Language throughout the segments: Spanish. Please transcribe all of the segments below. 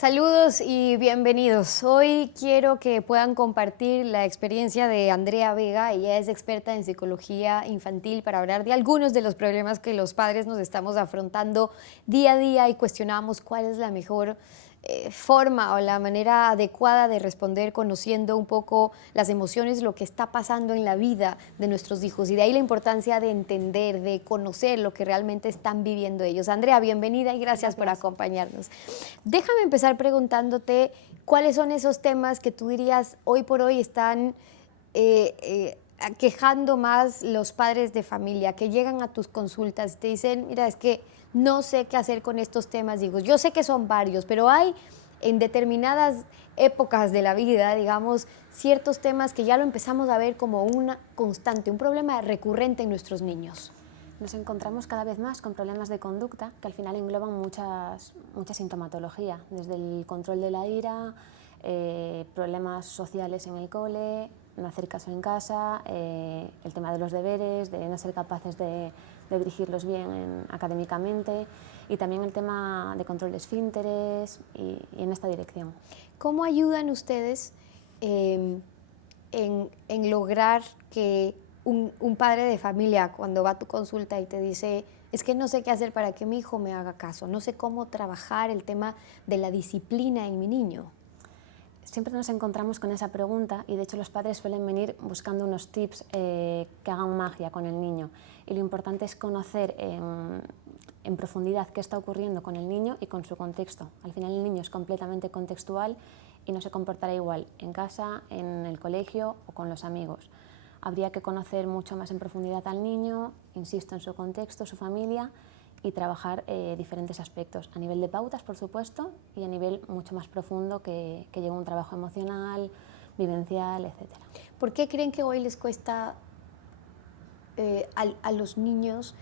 Saludos y bienvenidos. Hoy quiero que puedan compartir la experiencia de Andrea Vega. Ella es experta en psicología infantil para hablar de algunos de los problemas que los padres nos estamos afrontando día a día y cuestionamos cuál es la mejor forma o la manera adecuada de responder, conociendo un poco las emociones, lo que está pasando en la vida de nuestros hijos, y de ahí la importancia de entender, de conocer lo que realmente están viviendo ellos. Andrea, bienvenida y gracias por acompañarnos. Déjame empezar preguntándote cuáles son esos temas que tú dirías hoy por hoy están quejando más los padres de familia, que llegan a tus consultas y te dicen: mira, es que no sé qué hacer con estos temas. Digo, yo sé que son varios, pero hay en determinadas épocas de la vida, digamos, ciertos temas que ya lo empezamos a ver como una constante, un problema recurrente en nuestros niños. Nos encontramos cada vez más con problemas de conducta que al final engloban mucha sintomatología, desde el control de la ira, problemas sociales en el cole, no hacer caso en casa, el tema de los deberes, de no ser capaces de dirigirlos bien académicamente, y también el tema de control de esfínteres y en esta dirección. ¿Cómo ayudan ustedes en lograr que un padre de familia, cuando va a tu consulta y te dice: es que no sé qué hacer para que mi hijo me haga caso, no sé cómo trabajar el tema de la disciplina en mi niño? Siempre nos encontramos con esa pregunta, y de hecho los padres suelen venir buscando unos tips que hagan magia con el niño, y lo importante es conocer en profundidad qué está ocurriendo con el niño y con su contexto. Al final el niño es completamente contextual y no se comportará igual en casa, en el colegio o con los amigos. Habría que conocer mucho más en profundidad al niño, insisto, en su contexto, su familia, y trabajar diferentes aspectos, a nivel de pautas, por supuesto, y a nivel mucho más profundo que lleva un trabajo emocional, vivencial, etc. ¿Por qué creen que hoy les cuesta a los niños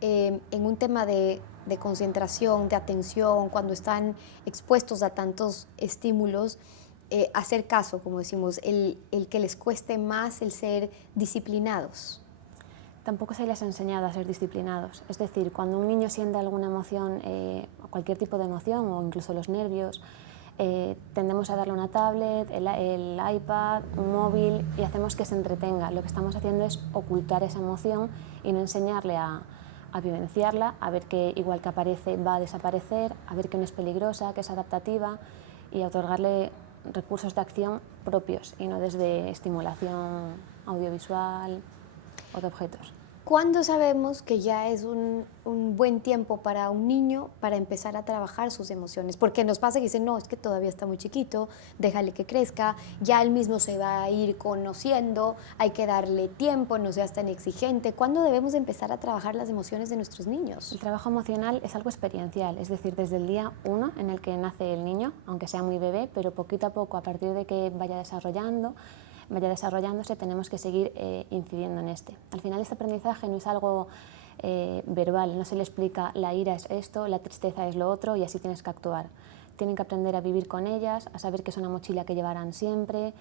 en un tema de concentración, de atención, cuando están expuestos a tantos estímulos, hacer caso, como decimos, el que les cueste más el ser disciplinados? Tampoco se les ha enseñado a ser disciplinados. Es decir, cuando un niño siente alguna emoción, cualquier tipo de emoción o incluso los nervios, tendemos a darle una tablet, el iPad, un móvil, y hacemos que se entretenga. Lo que estamos haciendo es ocultar esa emoción y no enseñarle a vivenciarla, a ver que igual que aparece va a desaparecer, a ver que no es peligrosa, que es adaptativa, y a otorgarle recursos de acción propios y no desde estimulación audiovisual o de objetos. ¿Cuándo sabemos que ya es un buen tiempo para un niño para empezar a trabajar sus emociones? Porque nos pasa que dicen: no, es que todavía está muy chiquito, déjale que crezca, ya él mismo se va a ir conociendo, hay que darle tiempo, no seas tan exigente. ¿Cuándo debemos empezar a trabajar las emociones de nuestros niños? El trabajo emocional es algo experiencial, es decir, desde el día 1 en el que nace el niño, aunque sea muy bebé, pero poquito a poco, a partir de que vaya desarrollándose, tenemos que seguir incidiendo en este. Al final este aprendizaje no es algo verbal, no se le explica la ira es esto, la tristeza es lo otro y así tienes que actuar. Tienen que aprender a vivir con ellas, a saber que es una mochila que llevarán siempre,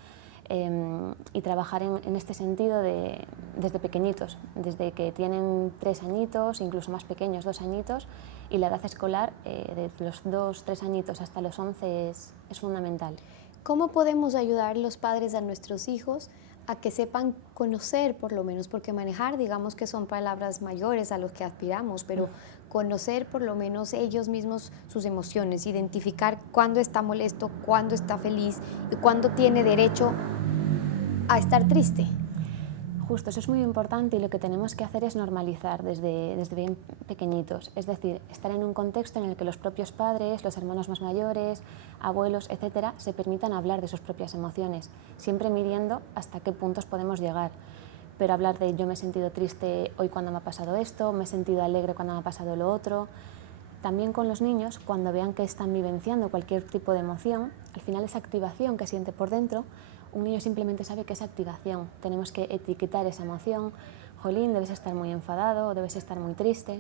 y trabajar en este sentido desde pequeñitos, desde que tienen 3 añitos, incluso más pequeños, 2 añitos, y la edad escolar de los 2, 3 añitos hasta los 11 es fundamental. ¿Cómo podemos ayudar los padres a nuestros hijos a que sepan conocer, por lo menos? Porque manejar, digamos que son palabras mayores a los que aspiramos, pero conocer por lo menos ellos mismos sus emociones, identificar cuándo está molesto, cuándo está feliz y cuándo tiene derecho a estar triste. Justo, eso es muy importante, y lo que tenemos que hacer es normalizar desde bien pequeñitos, es decir, estar en un contexto en el que los propios padres, los hermanos más mayores, abuelos, etcétera, se permitan hablar de sus propias emociones, siempre midiendo hasta qué puntos podemos llegar. Pero hablar de: yo me he sentido triste hoy cuando me ha pasado esto, me he sentido alegre cuando me ha pasado lo otro. También con los niños, cuando vean que están vivenciando cualquier tipo de emoción, al final esa activación que siente por dentro, un niño simplemente sabe que es activación. Tenemos que etiquetar esa emoción: jolín, debes estar muy enfadado, debes estar muy triste.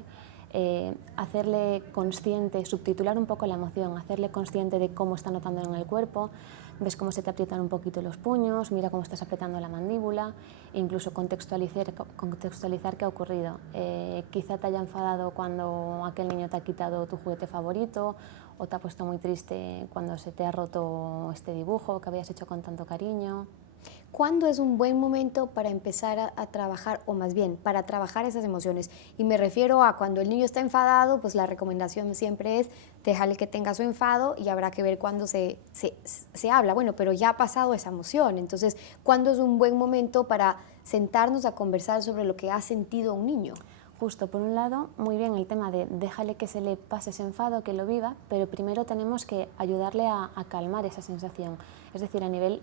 Hacerle consciente, subtitular un poco la emoción, hacerle consciente de cómo está notando en el cuerpo. Ves cómo se te aprietan un poquito los puños, mira cómo estás apretando la mandíbula, e incluso contextualizar qué ha ocurrido. Quizá te haya enfadado cuando aquel niño te ha quitado tu juguete favorito, o te ha puesto muy triste cuando se te ha roto este dibujo que habías hecho con tanto cariño. ¿Cuándo es un buen momento para empezar a trabajar, o más bien, para trabajar esas emociones? Y me refiero a cuando el niño está enfadado, pues la recomendación siempre es déjale que tenga su enfado y habrá que ver cuándo se habla. Bueno, pero ya ha pasado esa emoción, entonces, ¿cuándo es un buen momento para sentarnos a conversar sobre lo que ha sentido un niño? Justo, por un lado, muy bien el tema de déjale que se le pase ese enfado, que lo viva, pero primero tenemos que ayudarle a calmar esa sensación. Es decir, a nivel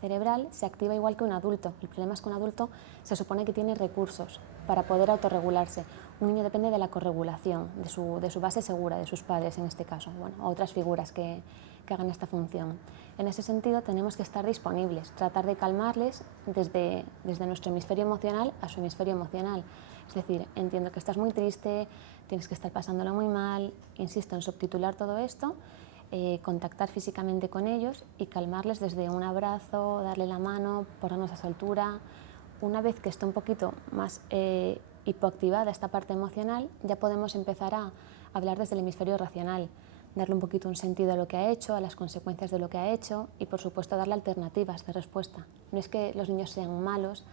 cerebral se activa igual que un adulto. El problema es que un adulto se supone que tiene recursos para poder autorregularse. Un niño depende de la corregulación, de su base segura, de sus padres en este caso, bueno, o otras figuras que hagan esta función. En ese sentido tenemos que estar disponibles, tratar de calmarles desde nuestro hemisferio emocional a su hemisferio emocional. Es decir, entiendo que estás muy triste, tienes que estar pasándolo muy mal, insisto en subtitular todo esto, contactar físicamente con ellos y calmarles desde un abrazo, darle la mano, ponernos a su altura. Una vez que esté un poquito más hipoactivada esta parte emocional, ya podemos empezar a hablar desde el hemisferio racional, darle un poquito un sentido a lo que ha hecho, a las consecuencias de lo que ha hecho y, por supuesto, darle alternativas de respuesta. No es que los niños sean malos,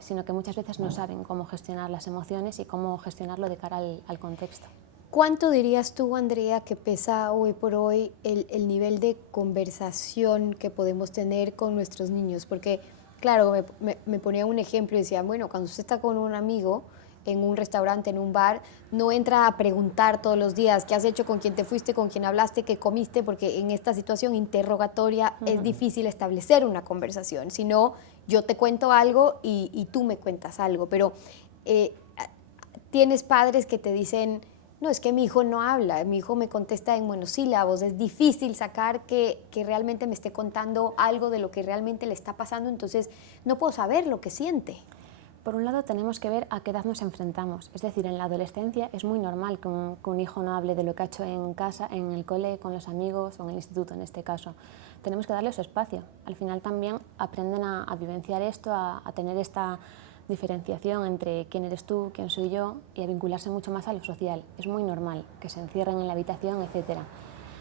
sino que muchas veces no saben cómo gestionar las emociones y cómo gestionarlo de cara al contexto. ¿Cuánto dirías tú, Andrea, que pesa hoy por hoy el nivel de conversación que podemos tener con nuestros niños? Porque, claro, me ponía un ejemplo y decía, bueno, cuando usted está con un amigo en un restaurante, en un bar, no entra a preguntar todos los días qué has hecho, con quién te fuiste, con quién hablaste, qué comiste, porque en esta situación interrogatoria es difícil establecer una conversación, sino yo te cuento algo y tú me cuentas algo, pero tienes padres que te dicen, no, es que mi hijo no habla, mi hijo me contesta en monosílabos, es difícil sacar que realmente me esté contando algo de lo que realmente le está pasando, entonces no puedo saber lo que siente. Por un lado tenemos que ver a qué edad nos enfrentamos, es decir, en la adolescencia es muy normal que un hijo no hable de lo que ha hecho en casa, en el cole, con los amigos o en el instituto en este caso. Tenemos que darle su espacio, al final también aprenden a vivenciar esto, a tener esta diferenciación entre quién eres tú, quién soy yo y a vincularse mucho más a lo social. Es muy normal que se encierren en la habitación, etc.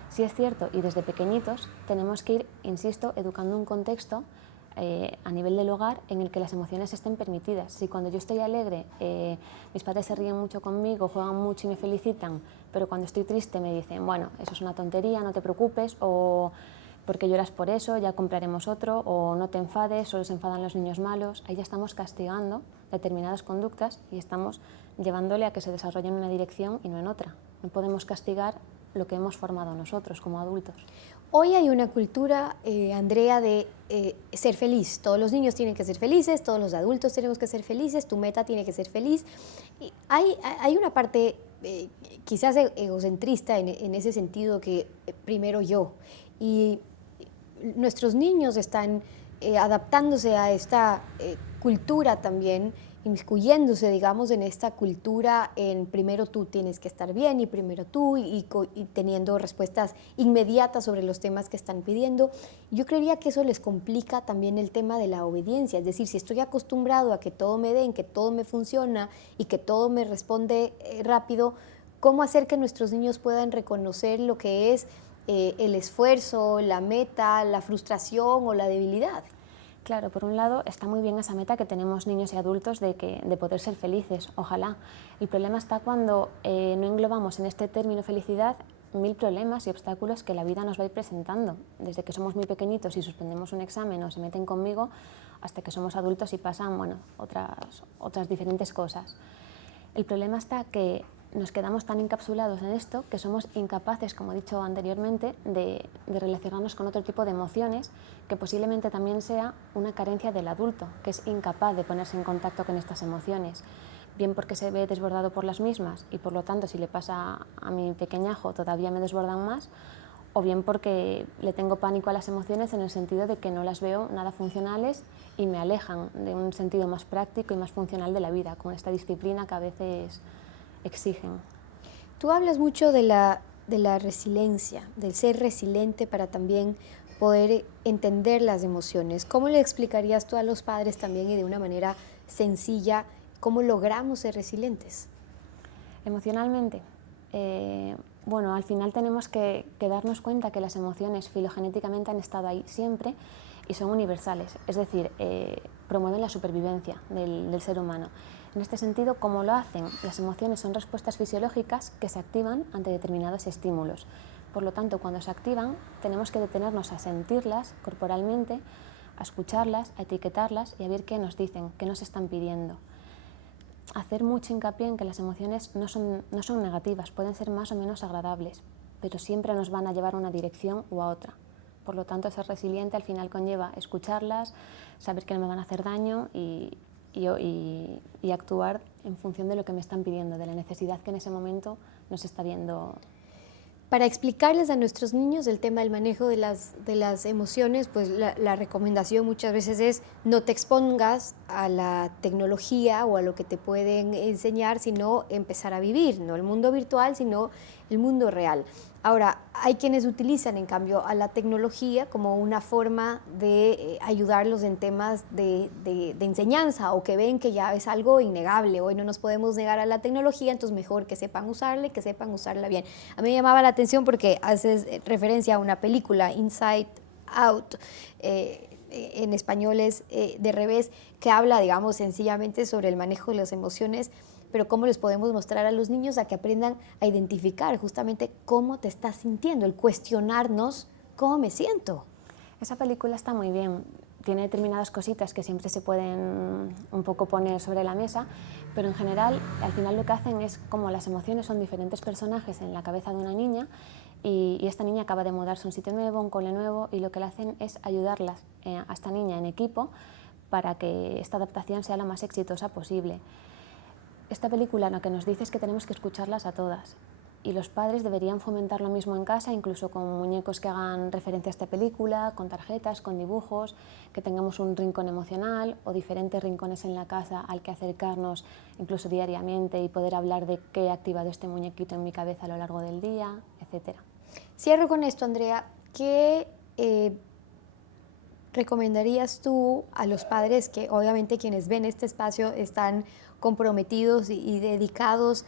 Sí es cierto, y desde pequeñitos tenemos que ir, insisto, educando un contexto a nivel del hogar en el que las emociones estén permitidas. Si cuando yo estoy alegre mis padres se ríen mucho conmigo, juegan mucho y me felicitan, pero cuando estoy triste me dicen, bueno, eso es una tontería, no te preocupes, o porque lloras por eso, ya compraremos otro, o no te enfades, solo se enfadan los niños malos. Ahí ya estamos castigando determinadas conductas y estamos llevándole a que se desarrolle en una dirección y no en otra. No podemos castigar lo que hemos formado nosotros como adultos. Hoy hay una cultura, Andrea, de ser feliz. Todos los niños tienen que ser felices, todos los adultos tenemos que ser felices, tu meta tiene que ser feliz. Y hay una parte quizás egocentrista en ese sentido que primero yo. Y nuestros niños están adaptándose a esta cultura también, inmiscuyéndose, digamos, en esta cultura en primero tú tienes que estar bien y primero tú y teniendo respuestas inmediatas sobre los temas que están pidiendo. Yo creería que eso les complica también el tema de la obediencia, es decir, si estoy acostumbrado a que todo me den, que todo me funciona y que todo me responde rápido, ¿cómo hacer que nuestros niños puedan reconocer lo que es el esfuerzo, la meta, la frustración o la debilidad? Claro, por un lado está muy bien esa meta que tenemos niños y adultos de poder ser felices, ojalá. El problema está cuando no englobamos en este término felicidad 1000 problemas y obstáculos que la vida nos va a ir presentando, desde que somos muy pequeñitos y suspendemos un examen o se meten conmigo, hasta que somos adultos y pasan otras diferentes cosas. El problema está que nos quedamos tan encapsulados en esto que somos incapaces, como he dicho anteriormente, de relacionarnos con otro tipo de emociones, que posiblemente también sea una carencia del adulto, que es incapaz de ponerse en contacto con estas emociones, bien porque se ve desbordado por las mismas y por lo tanto si le pasa a mi pequeñajo todavía me desbordan más, o bien porque le tengo pánico a las emociones en el sentido de que no las veo nada funcionales y me alejan de un sentido más práctico y más funcional de la vida, con esta disciplina que a veces exigen. Tú hablas mucho de la resiliencia, del ser resiliente para también poder entender las emociones. ¿Cómo le explicarías tú a los padres también y de una manera sencilla cómo logramos ser resilientes? Emocionalmente, Bueno, al final tenemos que darnos cuenta que las emociones filogenéticamente han estado ahí siempre y son universales, es decir, promueven la supervivencia del ser humano. En este sentido, ¿cómo lo hacen? Las emociones son respuestas fisiológicas que se activan ante determinados estímulos. Por lo tanto, cuando se activan, tenemos que detenernos a sentirlas corporalmente, a escucharlas, a etiquetarlas y a ver qué nos dicen, qué nos están pidiendo. Hacer mucho hincapié en que las emociones no son negativas, pueden ser más o menos agradables, pero siempre nos van a llevar a una dirección u a otra. Por lo tanto, ser resiliente al final conlleva escucharlas, saber que no me van a hacer daño y actuar en función de lo que me están pidiendo, de la necesidad que en ese momento nos está viendo. Para explicarles a nuestros niños el tema del manejo de las emociones, pues la recomendación muchas veces es no te expongas a la tecnología o a lo que te pueden enseñar, sino empezar a vivir, no el mundo virtual, sino el mundo real. Ahora, hay quienes utilizan, en cambio, a la tecnología como una forma de ayudarlos en temas de enseñanza, o que ven que ya es algo innegable, hoy no nos podemos negar a la tecnología, entonces mejor que sepan usarla y que sepan usarla bien. A mí me llamaba la atención porque haces referencia a una película, Inside Out, en español es de revés, que habla, digamos, sencillamente sobre el manejo de las emociones, pero cómo les podemos mostrar a los niños a que aprendan a identificar justamente cómo te estás sintiendo, el cuestionarnos cómo me siento. Esa película está muy bien, tiene determinadas cositas que siempre se pueden un poco poner sobre la mesa, pero en general, al final lo que hacen es como las emociones son diferentes personajes en la cabeza de una niña y esta niña acaba de mudarse a un sitio nuevo, un cole nuevo, y lo que le hacen es ayudarlas a esta niña en equipo para que esta adaptación sea lo más exitosa posible. Esta película lo que nos dice es que tenemos que escucharlas a todas y los padres deberían fomentar lo mismo en casa, incluso con muñecos que hagan referencia a esta película, con tarjetas, con dibujos, que tengamos un rincón emocional o diferentes rincones en la casa al que acercarnos incluso diariamente y poder hablar de qué ha activado este muñequito en mi cabeza a lo largo del día, etc. Cierro con esto, Andrea. ¿Qué recomendarías tú a los padres, que obviamente quienes ven este espacio están comprometidos y dedicados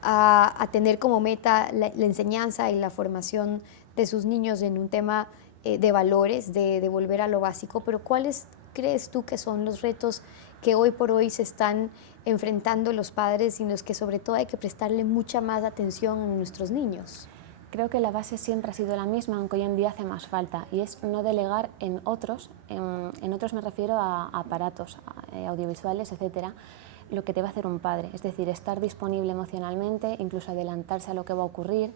a tener como meta la enseñanza y la formación de sus niños en un tema de valores, de volver a lo básico, pero cuáles crees tú que son los retos que hoy por hoy se están enfrentando los padres y en los que sobre todo hay que prestarle mucha más atención a nuestros niños? Creo que la base siempre ha sido la misma, aunque hoy en día hace más falta, y es no delegar en otros. En otros me refiero a aparatos audiovisuales, etcétera, lo que debe hacer un padre, es decir, estar disponible emocionalmente, incluso adelantarse a lo que va a ocurrir,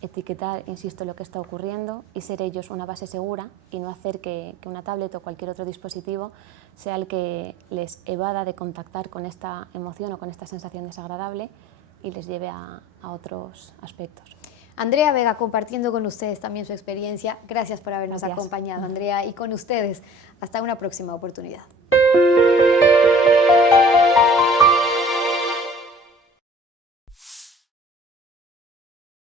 etiquetar, insisto, lo que está ocurriendo y ser ellos una base segura y no hacer que una tablet o cualquier otro dispositivo sea el que les evada de contactar con esta emoción o con esta sensación desagradable y les lleve a otros aspectos. Andrea Vega compartiendo con ustedes también su experiencia. Gracias por habernos acompañado, Andrea, y con ustedes. Hasta una próxima oportunidad.